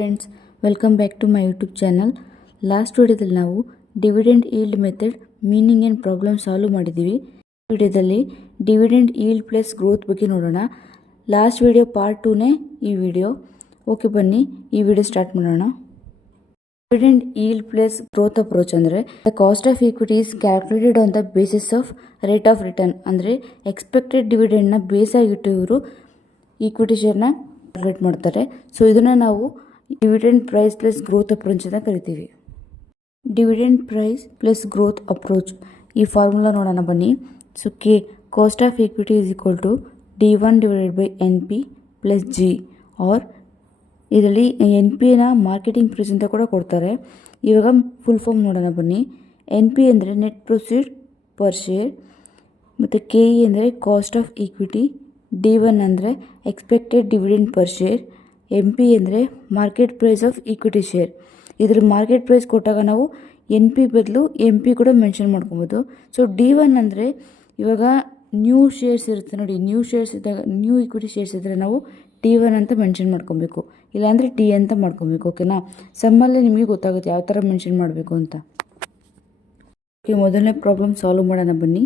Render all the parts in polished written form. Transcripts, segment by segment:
Friends, welcome back to my YouTube channel. Last ವಿಡಿಯೋದಲ್ಲಿ ನಾವು dividend yield method meaning and problem solve ಮಾಡಿದ್ದೀವಿ. ವಿಡಿಯೋದಲ್ಲಿ dividend yield plus growth ಬಗ್ಗೆ ನೋಡೋಣ. Last video part 2ನೇ ಈ ವಿಡಿಯೋ. ಓಕೆ, ಬನ್ನಿ ಈ ವಿಡಿಯೋ ಸ್ಟಾರ್ಟ್ ಮಾಡೋಣ. Dividend yield plus growth approach ಅಂದರೆ the cost of equity is calculated on the basis of rate of return. ಅಂದರೆ ಎಕ್ಸ್ಪೆಕ್ಟೆಡ್ ಡಿವಿಡೆಂಡ್ನ ಬೇಸ್ ಆಗಿಟ್ಟು ಇವರು ಈಕ್ವಿಟಿ ಶೇರ್ನ ಕ್ಯಾಲ್ಕುಲೇಟ್ ಮಾಡ್ತಾರೆ. ಸೊ ಇದನ್ನು ನಾವು dividend price plus growth approach ಅಂತ ಕರಿತೀವಿ. Dividend price plus growth approach ಈ ಫಾರ್ಮುಲಾ ನೋಡೋಣ ಬನ್ನಿ. So cost of equity is equal to D1 divided by NP plus G. ಆರ್ ಇದರಲ್ಲಿ NPನ ಮಾರ್ಕೆಟಿಂಗ್ ಪ್ರೈಸ್ ಅಂತ ಕೂಡ ಕೊಡ್ತಾರೆ. ಇವಾಗ ಫುಲ್ ಫಾರ್ಮ್ ನೋಡೋಣ ಬನ್ನಿ. NP ಅಂದರೆ ನೆಟ್ ಪ್ರೊಸೀಡ್ ಪರ್ ಶೇರ್, ಮತ್ತು KE ಅಂದರೆ ಕಾಸ್ಟ್ ಆಫ್ ಈಕ್ವಿಟಿ, D1 ಅಂದರೆ expected dividend per share, MP ಅಂದರೆ market price of equity share. ಇದ್ರ ಮಾರ್ಕೆಟ್ ಪ್ರೈಸ್ ಕೊಟ್ಟಾಗ ನಾವು NP ಬದಲು MP ಕೂಡ ಮೆನ್ಷನ್ ಮಾಡ್ಕೊಬೋದು. ಸೊ D1 ಅಂದರೆ ಇವಾಗ ನ್ಯೂ ಶೇರ್ಸ್ ಇರುತ್ತೆ ನೋಡಿ, ನ್ಯೂ ಶೇರ್ಸ್ ಇದ್ದಾಗ ನ್ಯೂ ಈಕ್ವಿಟಿ ಶೇರ್ಸ್ ಇದ್ದರೆ ನಾವು D1 ಅಂತ ಮೆನ್ಷನ್ ಮಾಡ್ಕೊಬೇಕು, ಇಲ್ಲಾಂದರೆ D ಅಂತ ಮಾಡ್ಕೊಬೇಕು. ಓಕೆನಾ? ಸಮ್ಮಲ್ಲೇ ನಿಮಗೆ ಗೊತ್ತಾಗುತ್ತೆ ಯಾವ ಥರ ಮೆನ್ಷನ್ ಮಾಡಬೇಕು ಅಂತ. ಓಕೆ, ಮೊದಲನೇ ಪ್ರಾಬ್ಲಮ್ ಸಾಲ್ವ್ ಮಾಡೋಣ ಬನ್ನಿ.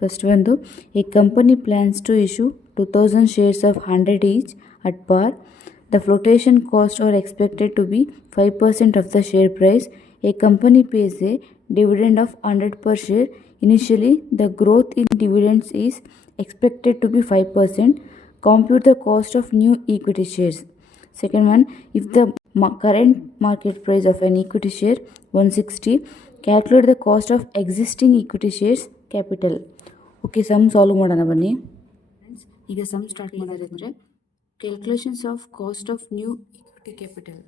ಫಸ್ಟ್ ಒಂದು, a company plans to issue 2000 shares of 100 each at par. The flotation costs are expected to be 5% of the share price. A company pays a dividend of 100 per share. Initially, the growth in dividends is expected to be 5%. Compute the cost of new equity shares. Second one, if the current market price of an equity share 160, calculate the cost of existing equity shares capital. Okay, sum solve ಮಾಡೋಣ ಬನ್ನಿ. ಈಗ sum start ಮಾಡೋದಂದರೆ calculations of cost of new equity capital.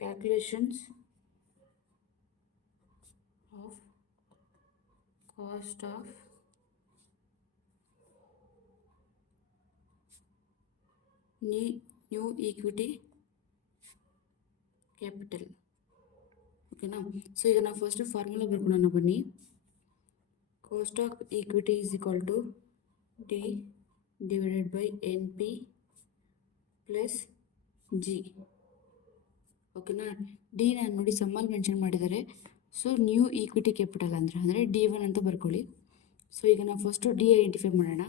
Calculations of cost of new equity capital. ಓಕೆನಾ? So ಈಗ ನಾವು first formula ಬರ್ಕೊಳ್ಳೋಣ ಬನ್ನಿ. Cost of equity is equal to D divided by NP plus G. ಓಕೆನಾ? D ನಾನು ನೋಡಿ ಸಮ್ಮಲ್ಲಿ ಮೆನ್ಷನ್ ಮಾಡಿದ್ದಾರೆ. ಸೊ ನ್ಯೂ ಈಕ್ವಿಟಿ ಕ್ಯಾಪಿಟಲ್ ಅಂದರೆ D1 ಅಂತ ಬರ್ಕೊಳ್ಳಿ. ಸೊ ಈಗ ನಾವು ಫಸ್ಟು D ಐಡೆಂಟಿಫೈ ಮಾಡೋಣ.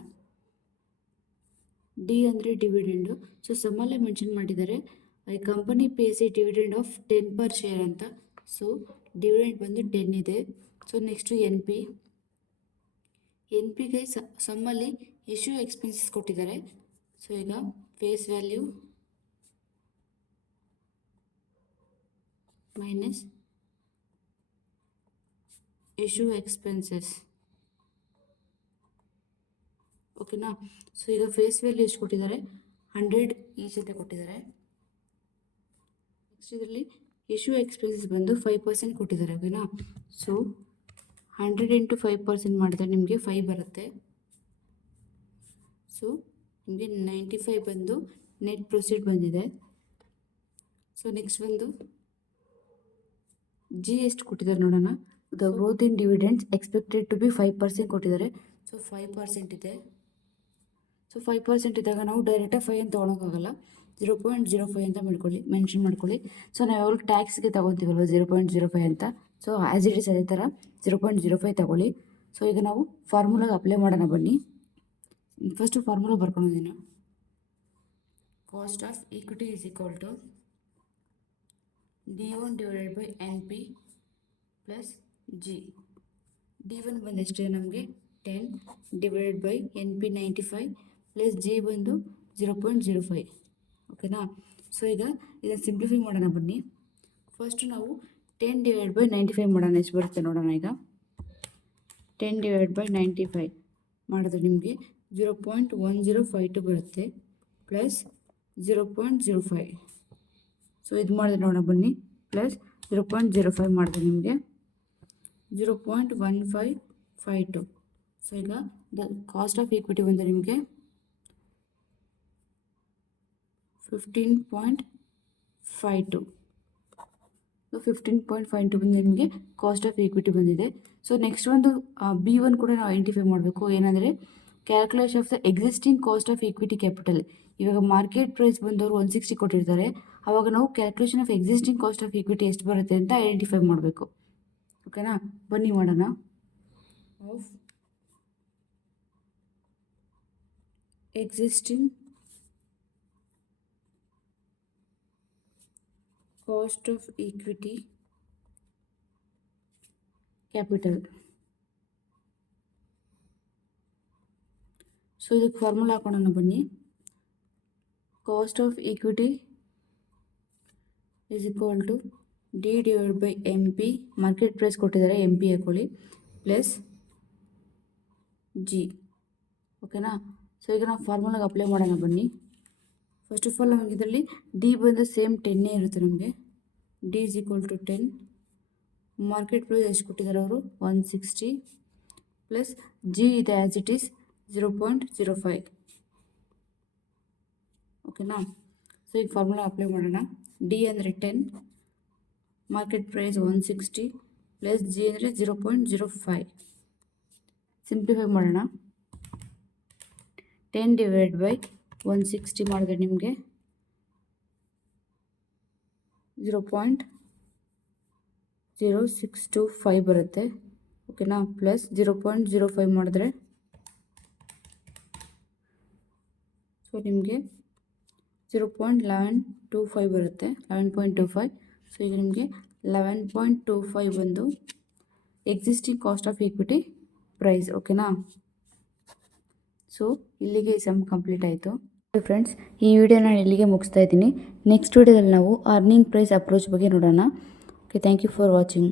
D ಅಂದರೆ ಡಿವಿಡೆಂಡು. ಸೊ ಸಮ್ಮಲ್ಲೇ ಮೆನ್ಷನ್ ಮಾಡಿದ್ದಾರೆ a company pays a dividend of 10 per share ಅಂತ. ಸೊ ಡಿವಿಡೆಂಡ್ ಬಂದು 10 ಇದೆ. ಸೊ ನೆಕ್ಸ್ಟು NPಗೆ ಸಮ್ಮಲ್ಲಿ ಇಶ್ಯೂ ಎಕ್ಸ್ಪೆನ್ಸಸ್ ಕೊಟ್ಟಿದ್ದಾರೆ. ಸೊ ಈಗ face value minus issue expenses. ಓಕೆನಾ? ಸೊ ಈಗ ಫೇಸ್ ವ್ಯಾಲ್ಯೂ ಎಷ್ಟು ಕೊಟ್ಟಿದ್ದಾರೆ? 100 ಈಚ್ ಅಂತ ಕೊಟ್ಟಿದ್ದಾರೆ. ನೆಕ್ಸ್ಟ್ ಇದರಲ್ಲಿ ಇಶ್ಯೂ ಎಕ್ಸ್ಪೆನ್ಸಸ್ ಬಂದು 5% ಕೊಟ್ಟಿದ್ದಾರೆ. ಓಕೆನಾ? ಸೊ 100 ಇಂಟು 5% ಮಾಡಿದ್ರೆ ನಿಮಗೆ 5 ಬರುತ್ತೆ. ಸೊ ನಿಮಗೆ 95 ಬಂದು ನೆಟ್ ಪ್ರೊಸೀಡ್ ಬಂದಿದೆ. ಸೊ ನೆಕ್ಸ್ಟ್ ಬಂದು G ಎಷ್ಟು ಕೊಟ್ಟಿದ್ದಾರೆ ನೋಡೋಣ. The growth in dividends expected to be 5% ಕೊಟ್ಟಿದ್ದಾರೆ. ಸೊ 5% ಇದೆ. ಸೊ 5% ಇದ್ದಾಗ ನಾವು ಡೈರೆಕ್ಟಾಗಿ 5 ಅಂತ ತೊಗೊಳಕ್ಕಾಗಲ್ಲ, 0.05 ಅಂತ ಮೆನ್ಷನ್ ಮಾಡ್ಕೊಳ್ಳಿ. ಸೊ ನಾವು ಯಾವಾಗಲೂ ಟ್ಯಾಕ್ಸ್ಗೆ ತೊಗೊತೀವಲ್ವ 0.05 ಅಂತ. ಸೊ ಆ್ಯಸ್ ಇಟ್ ಈಸ್ ಅದೇ ಥರ 0.05 ತಗೊಳ್ಳಿ. ಸೊ ಈಗ ನಾವು ಫಾರ್ಮುಲಾಗೆ ಅಪ್ಲೈ ಮಾಡೋಣ ಬನ್ನಿ. ಫಸ್ಟು ಫಾರ್ಮುಲಾ ಬರ್ಕೊಳೋದೇನು, cost of equity is equal to D1 divided by NP plus G. D1 ಬಂದು ಎಷ್ಟಿದೆ ನಮಗೆ 10 divided by NP 95 plus G ಬಂದು 0.05. ಓಕೆನಾ? ಸೊ ಈಗ ಇದನ್ನು ಸಿಂಪ್ಲಿಫೈ ಮಾಡೋಣ ಬನ್ನಿ. ಫಸ್ಟು ನಾವು 10 ಡಿವೈಡ್ ಬೈ 95 ಮಾಡೋಣ, ಎಷ್ಟು ಬರುತ್ತೆ ನೋಡೋಣ. ಈಗ 10 ಡಿವೈಡ್ ಬೈ 95 ಮಾಡಿದ್ರೆ ನಿಮಗೆ 0.1052 ಬರುತ್ತೆ ಪ್ಲಸ್ 0.05. ಸೊ ಇದು ಮಾಡಿದ್ರೆ ನೋಡೋಣ ಬನ್ನಿ, ಪ್ಲಸ್ 0.05 ಮಾಡಿದ್ರೆ ನಿಮಗೆ 0.1552. ಸೊ ಈಗ ದ ಕಾಸ್ಟ್ ಆಫ್ ಈಕ್ವಿಟಿ ಬಂದರೆ ನಿಮಗೆ 15.52. ಸೊ 15.52 ಬಂದು ನಿಮಗೆ ಕಾಸ್ಟ್ ಆಫ್ ಈಕ್ವಿಟಿ ಬಂದಿದೆ. ಸೊ ನೆಕ್ಸ್ಟ್ ಒಂದು B1 ಕೂಡ ನಾವು ಐಡೆಂಟಿಫೈ ಮಾಡಬೇಕು. ಏನಂದರೆ calculation of the existing cost of equity capital. ಇವಾಗ ಮಾರ್ಕೆಟ್ ಪ್ರೈಸ್ ಬಂದವರು 160 ಕೊಟ್ಟಿರ್ತಾರೆ, ಆವಾಗ ನಾವು calculation of existing cost of equity ಎಷ್ಟು ಬರುತ್ತೆ ಅಂತ ಐಡೆಂಟಿಫೈ ಮಾಡಬೇಕು. ಓಕೆನಾ, ಬನ್ನಿ ಮಾಡೋಣ. Of existing cost of equity capital. So ಇದಕ್ಕೆ ಫಾರ್ಮುಲಾ ಹಾಕೋಣ ಬನ್ನಿ. Cost of equity is equal to D divide by M P. Market price ಕೊಟ್ಟಿದ್ದಾರೆ, ಎಮ್ ಪಿ ಹಾಕೊಳ್ಳಿ, ಪ್ಲಸ್ ಜಿ. ಓಕೆನಾ, ಸೊ ಈಗ ನಾವು ಫಾರ್ಮುಲಾಗೆ ಅಪ್ಲೈ ಮಾಡೋಣ ಬನ್ನಿ. ಫಸ್ಟ್ ಆಫ್ ಆಲ್ ನಮಗೆ ಇದರಲ್ಲಿ ಡಿ ಬಂದು ಸೇಮ್ 10 ಇರುತ್ತೆ ನಮಗೆ. D is equal to 10. Market price ಎಷ್ಟು ಕೊಟ್ಟಿದ್ದಾರೆ ಅವರು 160, ಪ್ಲಸ್ ಜಿ ಇದೆ ಆ್ಯಸ್ ಇಟ್ ಈಸ್ 0.05. ಓಕೆನಾ, ಸೊ ಈಗ ಫಾರ್ಮುಲಾ ಅಪ್ಲೈ ಮಾಡೋಣ. ಡಿ ಅಂದರೆ 10, ಮಾರ್ಕೆಟ್ ಪ್ರೈಸ್ 160, ಪ್ಲಸ್ ಜಿ ಅಂದರೆ 0.05. ಸಿಂಪ್ಲಿಫೈ ಮಾಡೋಣ. 10 ಡಿವೈಡ್ ಬೈ 160 ಮಾಡಿದ್ರೆ ನಿಮಗೆ 0.0625 ಬರುತ್ತೆ. ಓಕೆನಾ, ಪ್ಲಸ್ 0.05 ಮಾಡಿದ್ರೆ ಸೊ ನಿಮಗೆ 0.1125 ಬರುತ್ತೆ, 11.25. ಸೊ ಈಗ ನಿಮಗೆ 11.25 ಬಂದು existing cost of equity price. ಓಕೆನಾ, ಸೊ ಇಲ್ಲಿಗೆ ಈ ಸಮ್ ಕಂಪ್ಲೀಟ್ ಆಯಿತು. ಫ್ರೆಂಡ್ಸ್, ಈ ವಿಡಿಯೋ ನಾನು ಇಲ್ಲಿಗೆ ಮುಗಿಸ್ತಾ ಇದ್ದೀನಿ. ನೆಕ್ಸ್ಟ್ ವಿಡಿಯೋದಲ್ಲಿ ನಾವು ಅರ್ನಿಂಗ್ ಪ್ರೈಸ್ ಅಪ್ರೋಚ್ ಬಗ್ಗೆ ನೋಡೋಣ. Okay, thank you for watching.